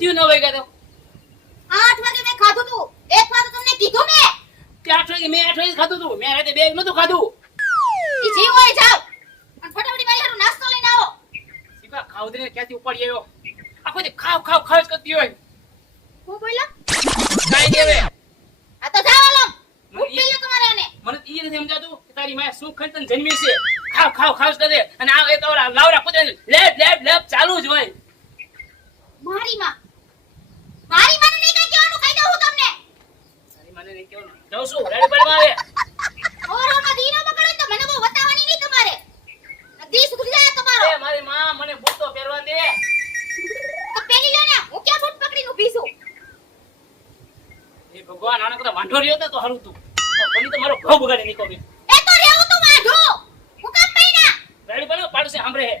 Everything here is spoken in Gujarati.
થયું 9 વાગ્યા તો 8 વાગે મેં ખાધું તું. એક વાર તો તમને કીધું મેં. કે 8 વાગે મેં 8 વાગે ખાધું તું. મેં રાતે 2 નતું ખાધું. ઈ જીવ હોય જાવ. અને ફટાફટ મારી હારું નાસ્તો લઈને આવો. શીખા ખાવદને ક્યાંથી ઉપાડી આવ્યો. આખો દી ખાવ ખાવ ખાવ જ કરતી હોય. હું બોલ્યા? કાઈ દે હવે. આ તો જાવ આલમ. મને ઉઠી લો તમારે આને. મને ઈ નથી સમજાતું કે તારી માએ શું ખાઈ તને જન્મી છે. ખાવ ખાવ ખાવ જ કરે અને આ એક ઓલા લાવડા કૂદે લેપ લેપ લેપ ચાલુ જ હોય. મારી માં નહીં કઈ કહેવાનું કહી દઉં હું તમને. તારી માને નહીં કેવું જાઉં છું રેડી પડવા આવે. ઓરોમાં દીનો પકડે તો મને બહુ વતાવવાની નહીં તમારે. દી સુધરી જાય તમારો. એ મારી માં મને બૂટ તો પહેરવા દે. તો પેલી લો ને હું ક્યાં બૂટ પકડીને ઊભી છું. એ ભગવાન આને કદા વાંઢો રહ્યો તો હારું તું. પણ તો મારો ભાવ બગાડી નીકળ્યો. એ તો રેવું તું વાંઢો. હું કામ પૈણા. રેડી પડ્યો પાડશે સાંભળે હે.